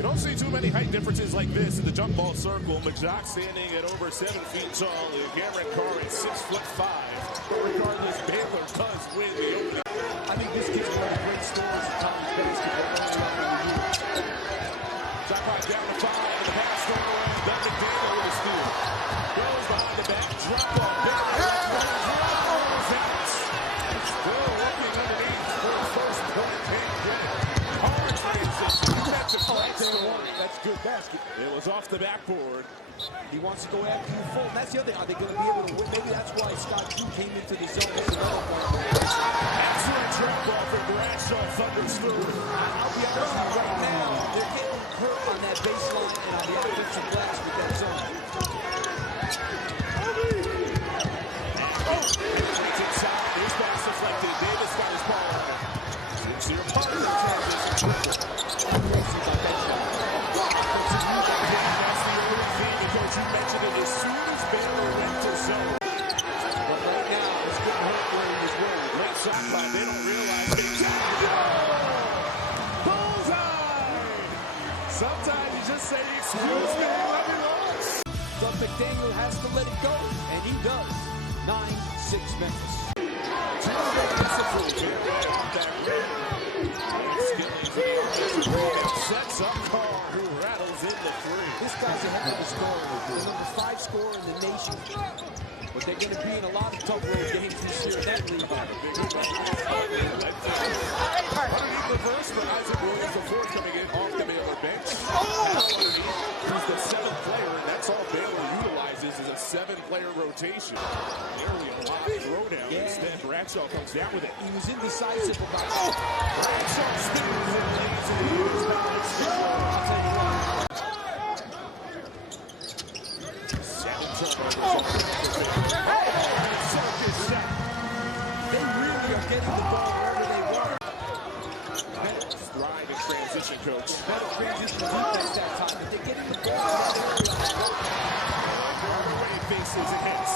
You don't see too many height differences like this in the jump ball circle. Majak standing at over 7 feet tall. And Cameron Carr at 6'5". But regardless, Baylor does win the opening. I think this kid's one of the great stories of college basketball. Shot clock down to 5. And the pass going around. Doug McDaniel with a steal. Goes behind the back. Drop off. Still working underneath for his first point. Can't get it. Hard transition. That's good basket. It was off the backboard. He wants to go after you full. That's the other thing. Are they going to be able to win? Maybe that's why Scott Drew came into the zone. Excellent trap ball for Bradshaw. Thunderstorm. I'll be honest with you right now. They're getting hurt on that baseline and on the offensive glass with that zone. Inside. His pass deflected. Davis got his ball on it. Sincere part of the transition. You mentioned it as soon as Baylor went to zone. But right now, it's getting hurt where he was wearing. Late shot clock. They don't realize it. Bullseye! Sometimes you just say, excuse me, let me lost. But McDaniel has to let it go, and he does. 9-6 Memphis. Sets up Carr, who rattles in the three. This guy's a heck of a scorer. The number 5 scorer in the nation. But they're going to be in a lot of tough road games this year in that league. Underneath the verse for Isaac Williams, the fourth coming in off the Baylor bench. He's the 7th player, and that's all Baylor utilizes is a 7-player rotation. Nearly a live throwdown. Yeah. Instead, Bradshaw comes down with it. He was indecisive about it. Bradshaw spins and leads and he moves back. I'll tell you what. 7 turnovers. They really are getting the ball wherever they want. Thrive in transition, coach. Better transition defense that time, but they're getting the ball in that area. Other way faces and hits.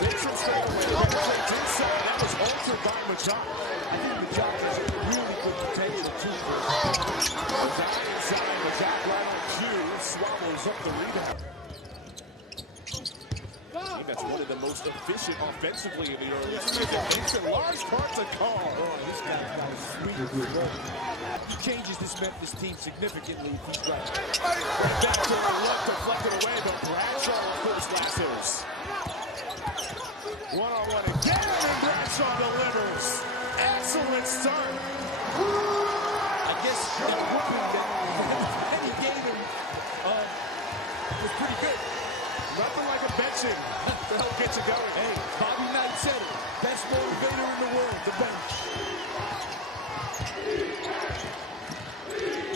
Dixon straight away. Penetrates inside. That was altered by Majak. I think Majak has really good potential too. Majak inside. Majak right on cue. Swallows up the rebound. That's one of the most efficient offensively in the early season. Thanks in large parts of Carr. Oh, this guy's got a sweet ball. He changes this Memphis team significantly if he's right. Back to the left, deflected away, but Bradshaw first lassos. One-on-one again, and Bradshaw delivers. Excellent start. I guess the whooping that he gave him was pretty good. Nothing like a benching to help get you going. Hey, Bobby Knight said it. Best motivator in the world, the bench.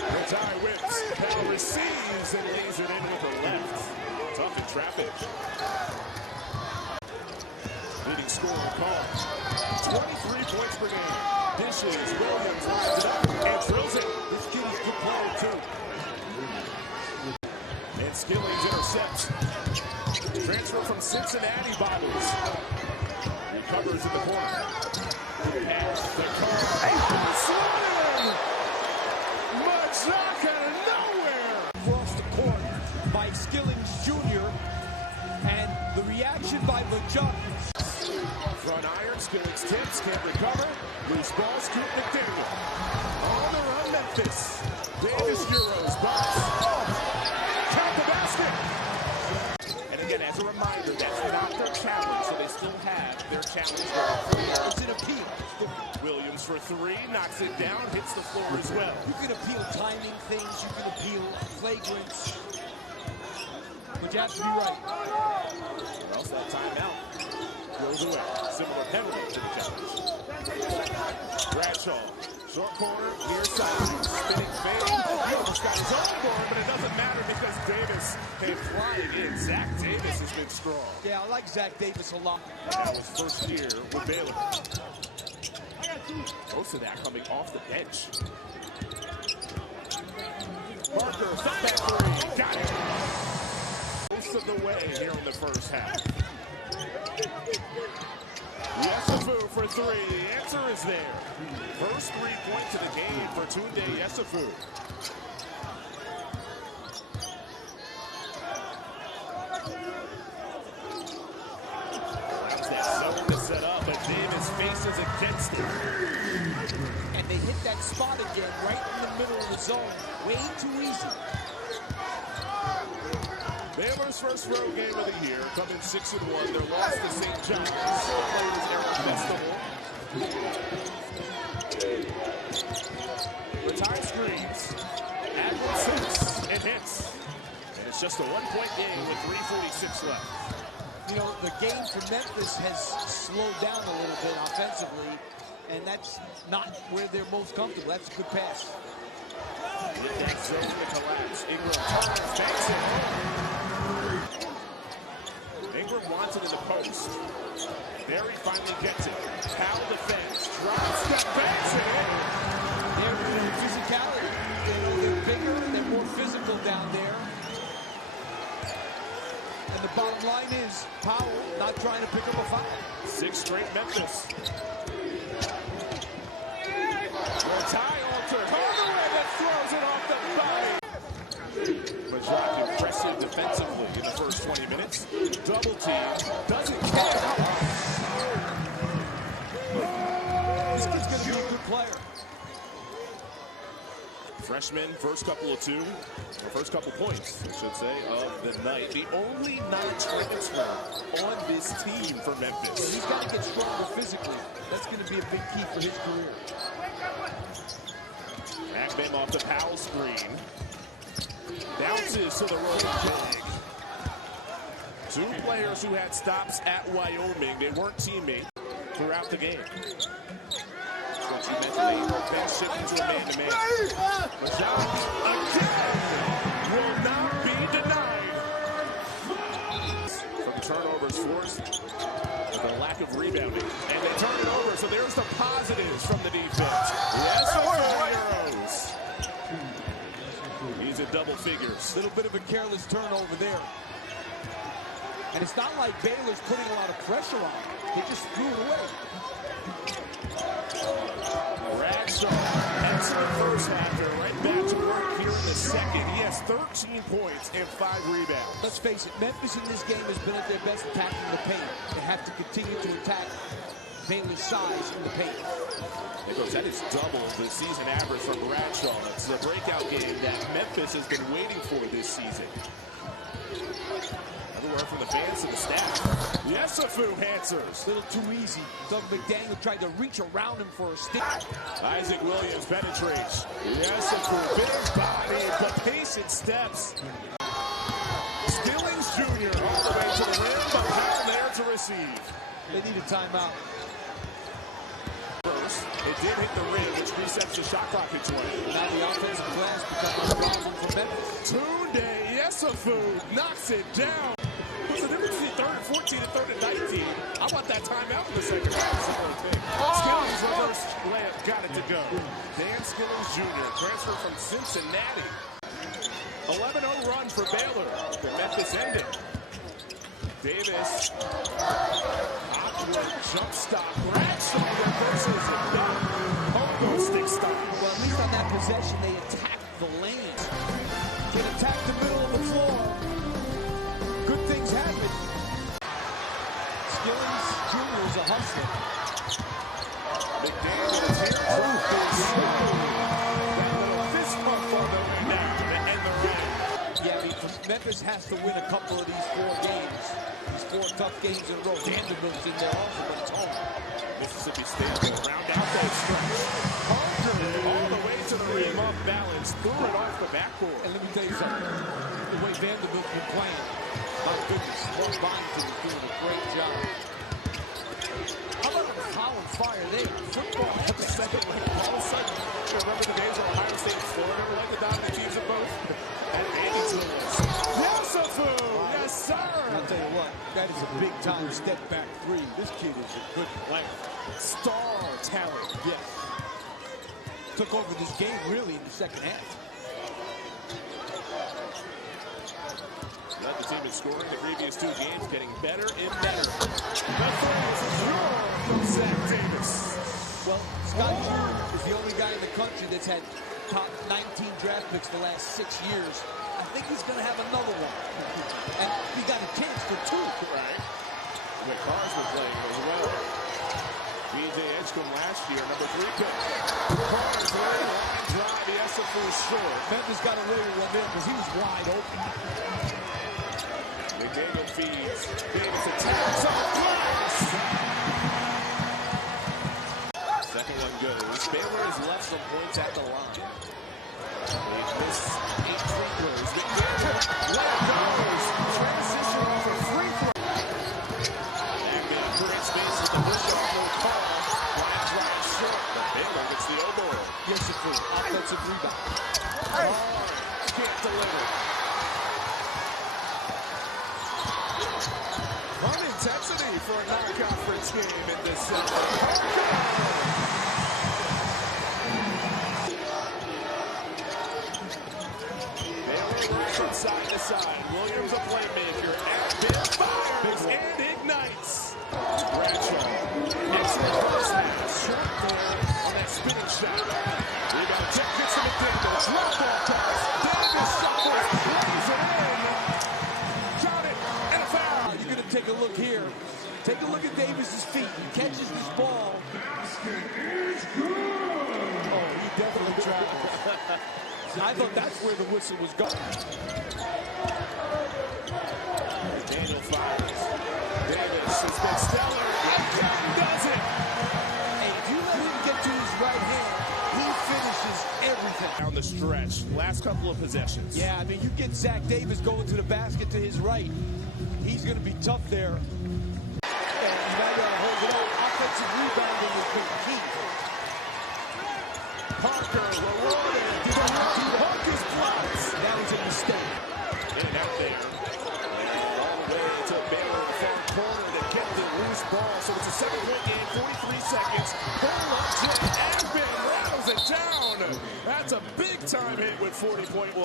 Retired whips. Powell receives and lays it in with the left. Tough in traffic. Leading scorer, Carr. 23 points per game. Dishes, Williams lines it up and drills it. This kid is a good player, too. And Skillings intercepts. Transfer from Cincinnati Bibles. Recovers in the corner. Pass to Carr. Swing! Majak out of nowhere! Across the court by Skillings Jr. And the reaction by Majak. Front iron, Skillings tips, can't recover. Loose ball, Scoop McDaniel. On the run, Memphis. Davis Euros, box. Count the basket. And again, as a reminder, that's not their challenge, so they still have their challenge. It's an appeal. Williams for 3, knocks it down, hits the floor as well. You can appeal timing things, you can appeal flagrants, but you have to be right. Or else that timeout goes away. Similar penalty to the challenge. Bradshaw, short corner, near side, spinning fade. He almost got his own for him, but it doesn't matter because Davis came flying in. Zach Davis has been strong. Yeah, I like Zach Davis a lot. That was first year with Baylor. Most of that coming off the bench. Parker, step back 3, got it. Most of the way here in the first half. Yes, for three. The answer is there. First 3 points of the game for Tunde Yesufu. That's that zone to set up, but Davis faces against it. And they hit that spot again, right in the middle of the zone. Way too easy. Baylor's first road game of the year, coming 6-1. Their loss to St. John's. Played as Eric Festival. Retire screens. Admiral six. It hits. And it's just a 1-point game with 3:46 left. You know, the game for Memphis has slowed down a little bit offensively, and that's not where they're most comfortable. That's a good pass. With that zone to collapse. Ingram turns, banks it. Ingram wants it in the post. Berry finally gets it. Powell defends. Drives, step, banks it. They're physicality. They're bigger, they're more physical down there. And the bottom line is, Powell not trying to pick up a foul. 6 straight Memphis. Tie altered. Hardaway that throws it off the body. Majak impressive defensively in the first 20 minutes. Double team. Doesn't care. This kid's going to be a good player. Freshman, first couple points, I should say, of the night. The only non-transfer on this team for Memphis. He's got to get stronger physically. That's going to be a big key for his career. Backman off the Powell screen. Bounces to the rolling big. 2 players who had stops at Wyoming. They weren't teammates throughout the game. What you mentioned, they bench shifting to a man-to-man. Majak again will not be denied. From turnovers forced with a lack of rebounding. And they turn it over, so there's the positives from the defense. Yes, Euros. He's at double figures. Little bit of a careless turnover there. And it's not like Baylor's putting a lot of pressure on him. They just threw it away. Bradshaw ends the first half. They're right back to work here in the second. He has 13 points and 5 rebounds. Let's face it, Memphis in this game has been at their best attacking the paint. They have to continue to attack Baylor's size in the paint. That is double the season average from Bradshaw. It's the breakout game that Memphis has been waiting for this season. Everywhere from the fans to the staff. Yesufu answers. A little too easy. Doug McDaniel tried to reach around him for a stick. Isaac Williams penetrates. Yesufu, big body, but patient steps. Stillings Jr. all the way to the rim, but not there to receive. They need a timeout. First, it did hit the rim, which resets the shot clock at 20. Now the offensive glass becomes a problem for Memphis. Tunde Yesufu knocks it down. What's the difference between 3rd and 14 and 3rd and 19? I want that timeout in the second half. Skillings reverse layup, got it to go. Dan Skillings Jr. transferred from Cincinnati. 11-0 run for Baylor. The Memphis ended. Davis. Awkward jump stop. Bradshaw reverses it back. Pogo stick stop. Well, at least on that possession, they attacked the lanes. Can attack the middle of the floor. Good things happen. Skillings Jr. is a hustler. McDaniels here. Fist bump on the way down to end the round. Yeah, I mean, Memphis has to win a couple of these 4 games. These 4 tough games in a row. Vanderbilt's in there also, but it's home. Mississippi State will round out that stretch. Hunter all the way to the rim off balance. Threw it off the backboard. And let me tell you something. The way Vanderbilt's been playing, my goodness, Mark Byington is doing a great job. How about the Holland Fire? They football The second one, all of a sudden, you remember the days where Ohio State and Florida were like the dominant teams of both? And Andy's Yesufu! Yes, sir! I'll tell you what, that is a big-time step-back 3. This kid is a good player. Star talent. Yes. Took over this game, really, in the second half. Led the team been scoring the previous 2 games, getting better and better. The three is pure from Zach Davis. Well, Scott Jr. is the only guy in the country that's had top 19 draft picks the last 6 years. I think he's going to have another one. And he got a chance for 2. Right. The Cars were playing as well. B.J. Edgecombe last year, number 3 pick. Cars line drive, he has to fall short. Memphis got away with one there because he was wide open. McDaniel feeds. Davis attacks on glass. Second one goes. Baylor has left some points at the line. They've missed 8 free throws. McDaniel, let it goes. Transition off a free throw. And creates space with the push-off no call. Glass right short, but Baylor gets the elbow. Yes, it is. Offensive rebound. Can't deliver. Fun intensity for a non-conference game in this set. From side to side, Williams a playmaker, and fires and ignites. Bradshaw gets the first pass, short there on that spinning shot. Rebound, Jeff gets to McDaniel, drop ball pass, Davis shuffles, plays it in. Got it, and a foul. You're going to take a look here. Take a look at Davis's feet. He catches this ball. Oh, he definitely traveled. I thought that's where the whistle was going. Daniel fires. Davis has been stellar. And does it. Hey, if you let him get to his right hand, he finishes everything. Down the stretch, last couple of possessions. Yeah, I mean, you get Zach Davis going to the basket to his right. He's going to be tough there. And now you got to hold it up. Offensive rebounding has been key. Parker, rewarded. Hook is blocked. That was a mistake. And out there. All the way to Baylor in the far corner to get the loose ball. So it's a 7-point game, 43 seconds. Pull up, Jay Ashbin rattles it down. That's a big-time hit with 40.1.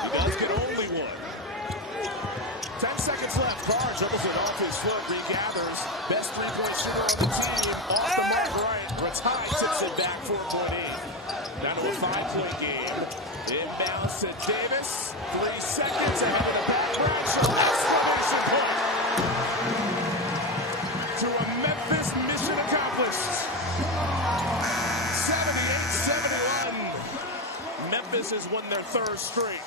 You guys get only one. 10 seconds left. Barr dribbles it off his foot, regathers. Best 3-point shooter on the team. Off the mark right. Ratai tips it back 4.8. Down to a 5-point game. Inbounds to Davis. 3 seconds ahead of the back. Bradshaw. Exclamation point. To a Memphis mission accomplished. 78-71. Memphis has won their 3rd straight.